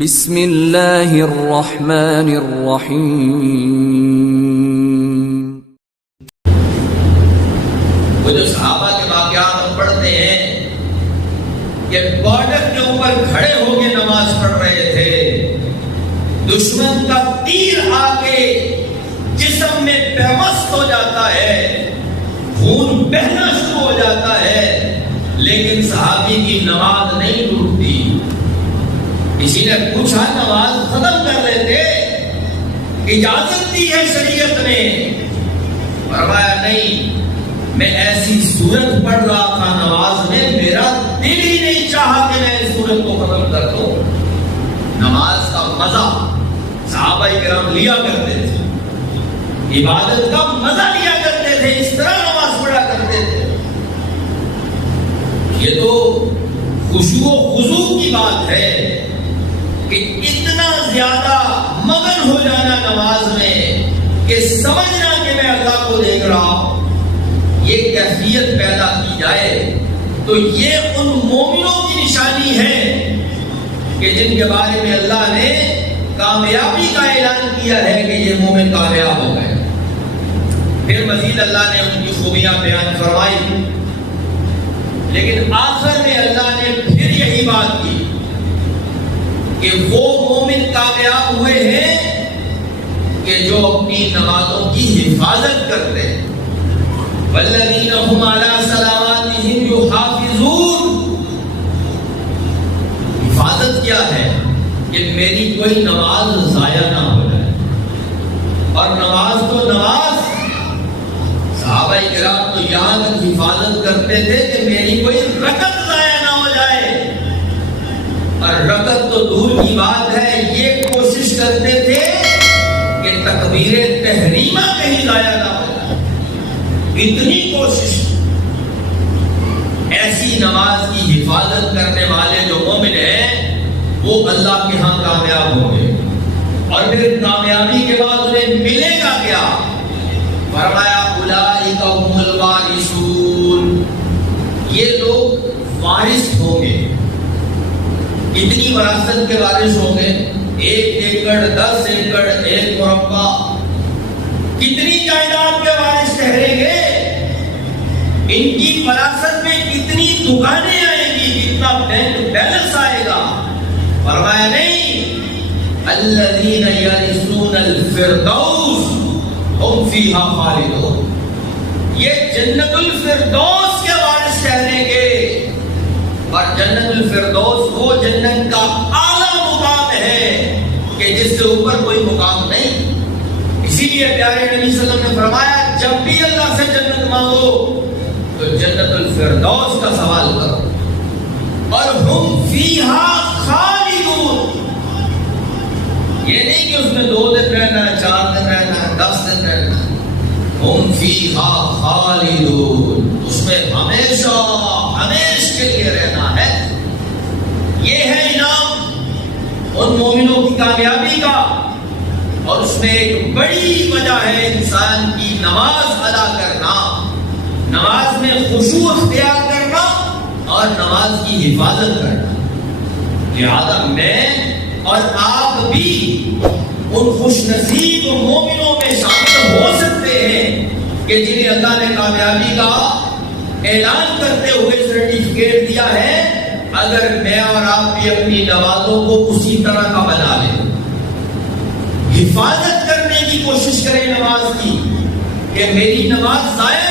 بسم اللہ الرحمن الرحیم۔ وہ جو صحابہ کے واقعات ہم پڑھتے ہیں کہ بارڈر کے اوپر کھڑے ہو کے نماز پڑھ رہے تھے، دشمن کا تیر آ کے جسم میں پیوست ہو جاتا ہے، خون بہنا شروع ہو جاتا ہے، لیکن صحابی کی نماز نہیں ٹوٹتی۔ کسی نے پوچھا نماز ختم کر لیتے، اجازت دی ہے شریعت نے؟ فرمایا نہیں، میں ایسی صورت پڑھ رہا تھا نماز میں، میرا دل ہی نہیں چاہا کہ میں اس صورت کو ختم کر دوں۔ نماز کا مزہ صحابہ کرام لیا کرتے تھے، عبادت کا مزہ لیا کرتے تھے، اس طرح نماز پڑھا کرتے تھے۔ یہ تو خشوع و خضوع کی بات ہے کہ اتنا زیادہ مگن ہو جانا نماز میں کہ سمجھنا کہ میں اللہ کو دیکھ رہا ہوں، یہ کیفیت پیدا کی جائے تو یہ ان مومنوں کی نشانی ہے کہ جن کے بارے میں اللہ نے کامیابی کا اعلان کیا ہے کہ یہ مومن کامیاب ہو گئے۔ پھر مزید اللہ نے ان کی خوبیاں بیان فرمائی، لیکن آخر میں اللہ نے پھر یہی بات کی کہ وہ مومن کامیاب ہوئے ہیں کہ جو اپنی نمازوں کی حفاظت کرتے ہیں۔ والذین هم علی صلواتہم یحافظون۔ حفاظت کیا ہے؟ کہ میری کوئی نماز ضائع نہ ہو جائے۔ اور نماز تو نماز، صحابہ کرام تو یہاں تک حفاظت کرتے تھے کہ میری کوئی رکعت ضائع نہ ہو جائے، اور رکعت تو دور کی بات ہے، یہ کوشش کرتے تھے کہ تکبیر تحریمہ کہیں ضائع نہ ہو جائے۔ اتنی کوشش، ایسی نماز کی حفاظت کرنے والے جو مومن ہیں وہ اللہ کے ہاں کامیاب ہوں گے۔ اور پھر کامیابی کے بعد انہیں ملے گا کیا؟ فرمایا اولئک هم الوارثون، یہ لوگ وارث ہوں گے۔ کتنی وراثت کے وارث ہوں گے؟ 1 ایکڑ، 10 ایکڑ، 1 مربع، کتنی جائیداد کے وارث ٹھہریں گے؟ ان کی وراثت میں کتنی دکانیں آئیں گی، کتنا بینک بیلنس آئے گا؟ فرمایا نہیں، الذین یرثون الفردوس ہم فیہا خالدون، یہ جنت الفردوس کے وارث ٹھہریں گے۔ اور جنت الفردوس وہ جنت کا اعلیٰ مقام ہے کہ جس سے اوپر کوئی مقام نہیں۔ اسی لیے پیارے نبی صلی اللہ علیہ وسلم نے فرمایا جب بھی اللہ سے جنت مانگو تو جنت الفردوس کا سوال کرو۔ اور ہم فیہا خالدون، یہ نہیں کہ اس میں 2 دن رہنا ہے، 4 دن رہنا ہے، 10 دن رہنا ہے۔ ہم فیہا خالدون، اس میں ہمیشہ ہمیشہ کے لیے رہنا ہے۔ یہ ہے انعام ان مومنوں کی کامیابی کا۔ اور اس میں ایک بڑی وجہ ہے انسان کی نماز ادا کرنا، نماز میں خشوع اختیار کرنا اور نماز کی حفاظت کرنا۔ لہذا میں اور آپ بھی ان خوش نصیب مومنوں میں شامل ہو سکتے ہیں کہ جنہیں اللہ نے کامیابی کا اعلان کرتے ہوئے سرٹیفکیٹ دیا ہے۔ اگر میں اور آپ بھی اپنی نمازوں کو اسی طرح کا بنا لیں، حفاظت کرنے کی کوشش کریں نماز کی، کہ میری نماز ضائع